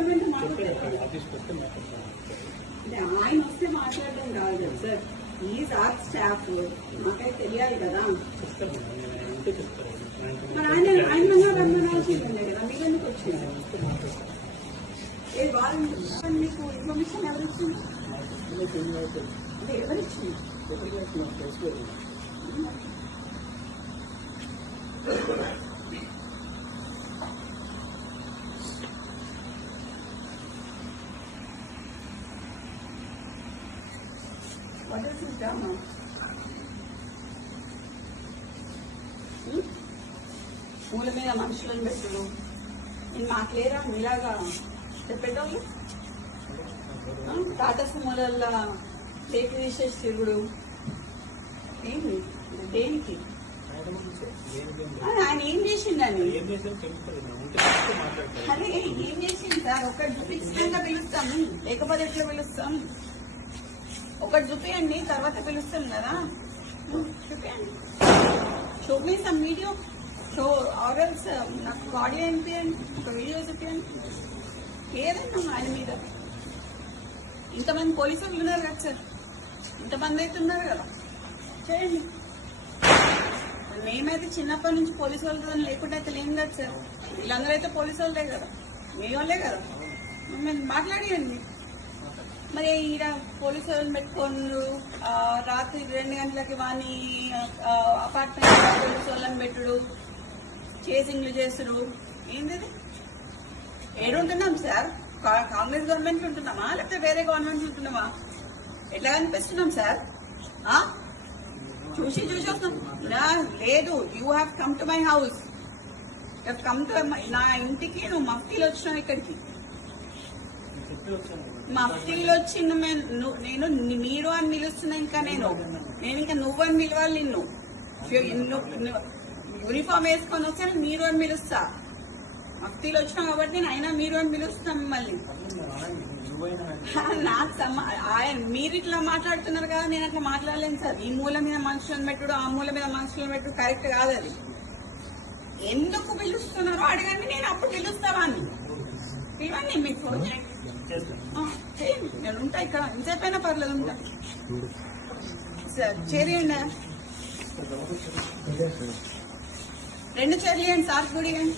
Government ఆయన వస్తే మాట్లాడడం కాదు కదా సార్. ఈజ్ ఆర్ స్టాఫ్ మాకైతే తెలియాలి కదా. మరి ఆయన రమ్మనాల్సిందే కదా, మీకు ఎందుకు వచ్చింది? వాళ్ళు మీకు information ఎవరిచ్చింది? ఎవరిచ్చింది? What is this drama? పూల మీద మనుషులను పెట్టుడు నేను మాకు లేరా మీలాగా చెప్పేటోళ్ళు? టాటా సుమోలల్లో టేక్ తీసేసి తిరుగుడు ఏంటి? దేనికి? ఆయన ఏం చేసిండని? అదే ఏం చేసింది సార్? ఒకటి చూపించినాక పిలుస్తాం, లేకపోతే ఎట్లా పిలుస్తాం? ఒకటి చూపించండి, తర్వాత పిలుస్తాం కదా. చూపించండి, show me some video, show ఆర్ఎల్స్ నాకు ఆడియో అనిపించండి, ఒక వీడియో చూపించండి ఏదైనా ఆయన మీద. ఇంతమంది పోలీసులు ఉన్నారు కదా సార్, ఇంతమంది అయితే ఉన్నారు కదా, చేయండి. మేమైతే చిన్నప్పటి నుంచి పోలీసు వాళ్ళతో లేకుండా అయితే లేం కదా సార్. వీళ్ళందరూ అయితే పోలీసు వాళ్ళే కదా, మీ వాళ్ళే కదా, మేము మాట్లాడియండి. మరి ఈడ పోలీసు వాళ్ళని పెట్టుకోండు, రాత్రి 2 గంటలకి వాని అపార్ట్మెంట్ పోలీసు వాళ్ళని పెట్టుడు, చేసింగ్లు చేసుడు ఏంది? ఏడుంటున్నాం సార్? కాంగ్రెస్ గవర్నమెంట్ ఉంటున్నామా లేకపోతే వేరే గవర్నమెంట్ ఉంటున్నామా? ఎట్లా కనిపిస్తున్నాం సార్? చూసి వస్తాం లేదు. You have come to my house, come to నా ఇంటికి నువ్వు మఫ్తీలు వచ్చినావు. ఇక్కడికి మఫ్తీలు వచ్చి నేను మీరు అని పిలుస్తున్నా. ఇంకా నేను ఇంకా నువ్వు అని పిలవాలి. నిన్ను యూనిఫామ్ వేసుకొని వస్తే మీరు అని పిలుస్తా. మఫ్తీలు వచ్చినావు కాబట్టి నేను అయినా మీరు అని పిలుస్తా మిమ్మల్ని. నాకు మీరు ఇట్లా మాట్లాడుతున్నారు కదా, నేను అట్లా మాట్లాడలేను సార్. ఈ మూల మీద మనుషులను పెట్టుడు, ఆ మూల మీద మనుషులను పెట్టుడు కరెక్ట్ కాదు. అది ఎందుకు పిలుస్తున్నారో అడగండి, నేను అప్పుడు పిలుస్తావా అని. ఇవన్నీ మీకు చేయండి, నేను ఉంటా ఇక్కడ. ఇంతసేపైనా పర్లేదు, ఉంటా సార్. చేరియండి, 2 చైర్లు ఇవ్వండి సార్, కూడా ఇవ్వండి.